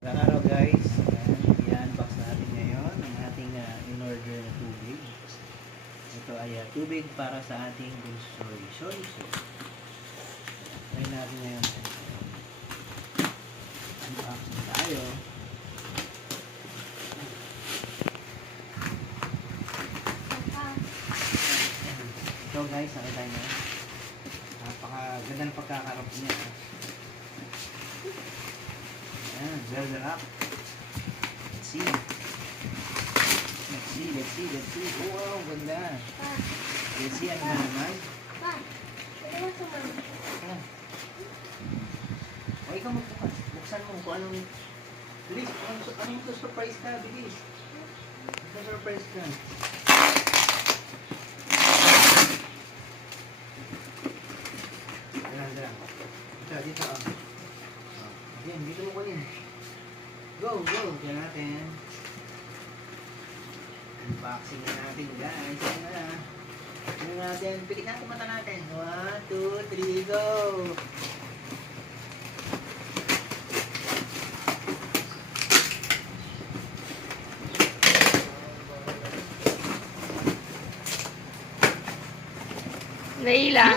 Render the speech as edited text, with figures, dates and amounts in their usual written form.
Magandang araw guys. I-unbox natin ngayon ang ating in-order na tubig. Ito ay tubig para sa ating bunsoy. Try natin ngayon. Unboxing tayo. Ito guys, nakita nyo. Napakaganda ng pagkakarap niya. Ayan, burger up. Let's see. Let's see. Oh, wow, ganda. Let's see, ano ba naman? Ayan. O, ikaw magbukas. Buksan mo kung anong... Bilis, anong surprise ka? Bilis. Surprise ka. Dala. Dito. Ayan, dito mo kunin. Go. Diyan natin. Unboxing na natin guys. Ayan na. Ayan natin. Pikit natin mata natin. 1, 2, 3, go! Dali lang.